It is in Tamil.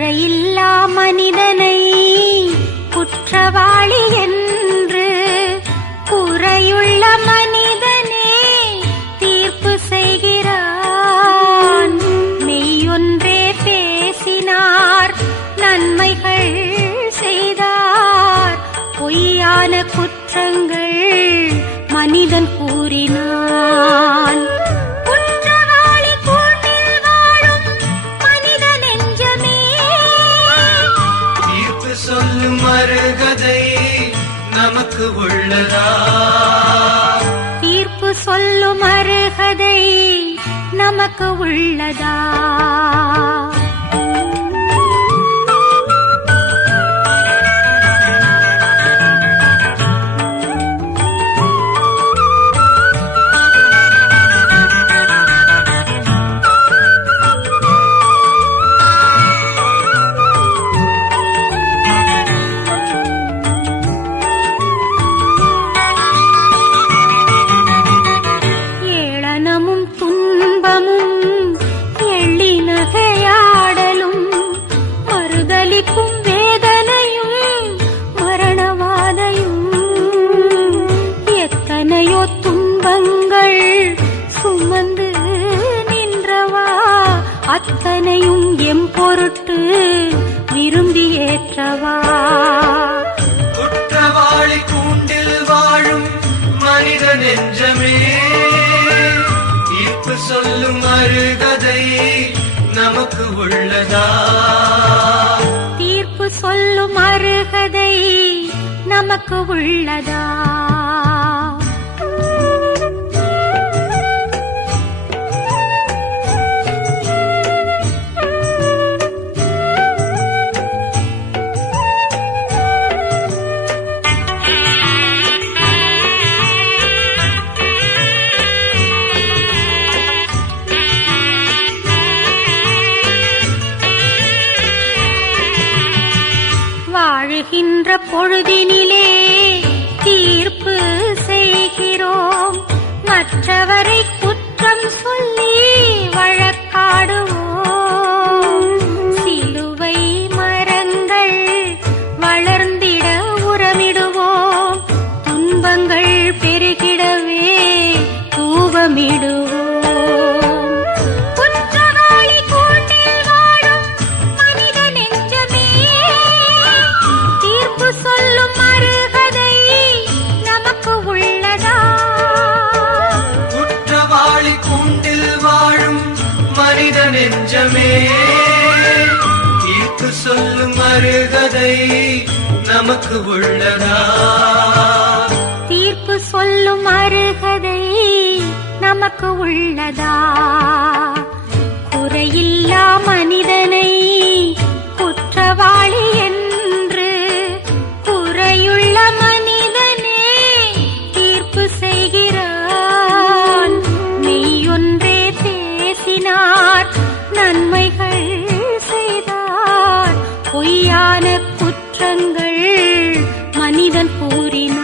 குறையில்லா மனிதனை குற்றவாளி என்று குறையுள்ள மனிதனே தீர்ப்பு செய்கிறான். மெய்யொன்றே பேசினார் நன்மைகள் செய்தார். பொய்யான குற்றங்கள் மனிதன் கூறினார். நமக்கு உள்ளதா? தீர்ப்பு சொல்லும் அருகதை நமக்கு உள்ளதா? துன்பங்கள் சுமந்து நின்றவா? அத்தனையும் எம் பொருட்டு விரும்பி ஏற்றவா? குற்றவாளி கூண்டில் வாழும் மனித நெஞ்சமே தீர்ப்பு சொல்லும் மறுகதை நமக்கு உள்ளதா? தீர்ப்பு சொல்லும் அருகதை நமக்கு உள்ளதா? வாழ்கின்ற பொழுதினிலே தீர்ப்பு செய்கிறோம். மற்ற நெஞ்சமே. தீர்ப்பு சொல்லும் அருகதை நமக்கு உள்ளதா? தீர்ப்பு சொல்லும் அருகதை நமக்கு உள்ளதா? குற்றங்கள் மனிதன் போரின